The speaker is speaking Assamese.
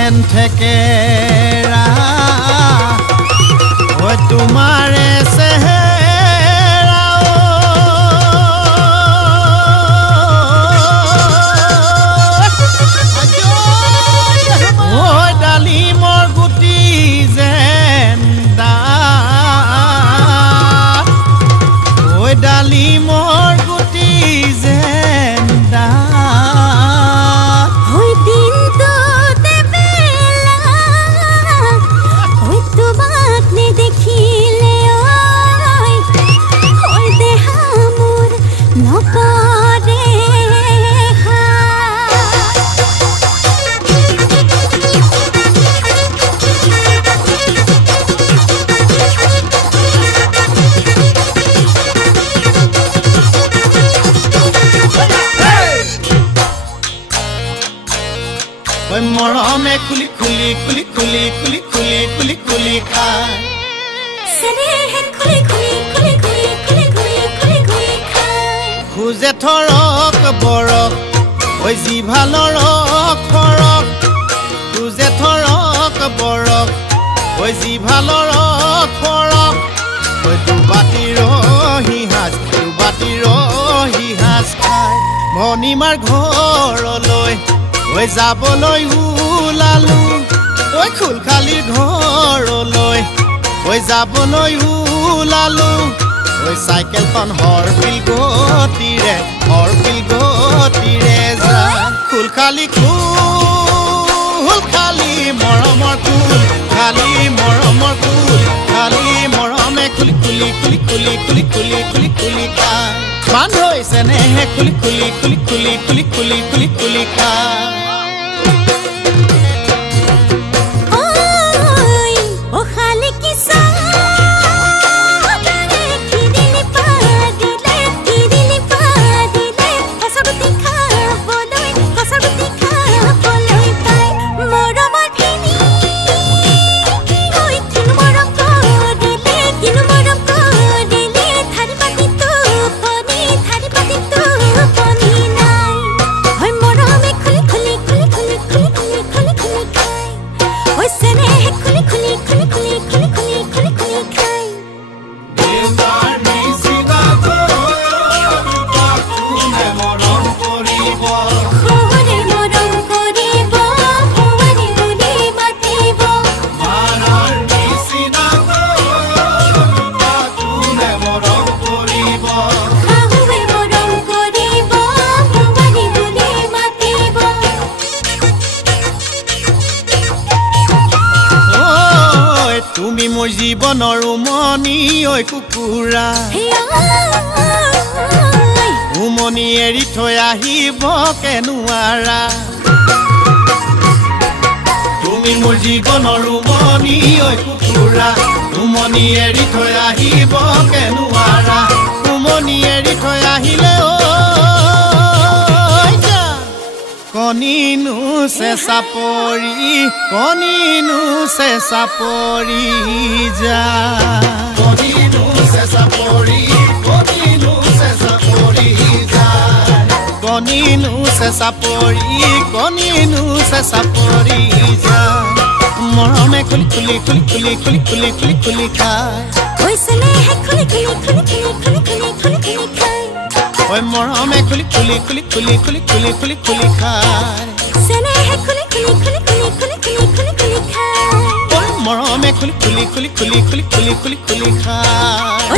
যেন থেকেৰা ঐ তোমাৰে চেহেৰা ঐ ডালিমৰ গুটি যেন ডাঠ ঐ ডালিমৰ গুটি যেন ডাঠ ঐ দিনটো দেবেলা ঐ তোমাক নেদেখিলে ঐ দেহা মোৰ নপৰে ঐ মৰমে খুলি খুলি খুলি খুলি খুলি খুলি খুলি খুলি খায় চেনেহে খুলি খুলি খুলি খুলি খুলি খুলি খুলি খুলি খায় খুজে থৰক বৰক ঐ জিভালৰ খৰক খুজে থৰক বৰক ঐ জিভালৰ খৰক ঐ দুবাটিৰ সিহাজ খায় ভনীমাৰ ঘৰলৈ ঐ যাবলৈ ওলালো ঐ খুলখালিৰ ঘৰলৈ ঐ যাবলৈ ওলালো ঐ চাইকেলখন হৰপিল গতিৰে যায় খুলখালি খালি মৰমৰ কুল খালি মৰমৰ কুল খালি মৰমে খুলি খুলি খুলি খুলি খুলি খুলি খুলি খুলি খায় মান হৈছে নেহে খুলি খুলি খুলি খুলি খুলি খুলি খুলি খুলি খায় তুমি মোৰ জীৱনৰ উমনি ঐ কুকুৰা উমনি এৰি থৈ আহিব কেনুৱাৰা তুমি মোৰ জীৱনৰ উমনি ঐ কুকুৰা উমনি এৰি থৈ আহিব কেনুৱাৰা উমনি এৰি থৈ আহিলে কণিনো চেঁচা পৰি যা কণিনো চেঁচা পৰি যা কণিনো চেঁচা পৰি যা মৰমে খুলি খুলি খুলি খুলি খুলি খুলি খুলি খুলি খায় ঐ মৰমে খুলি খুলি খুলি খুলি খুলি খুলি খুলি খুলি খায় ঐ মৰমে খুলি খুলি খুলি খুলি খুলি খুলি খুলি খুলি খায়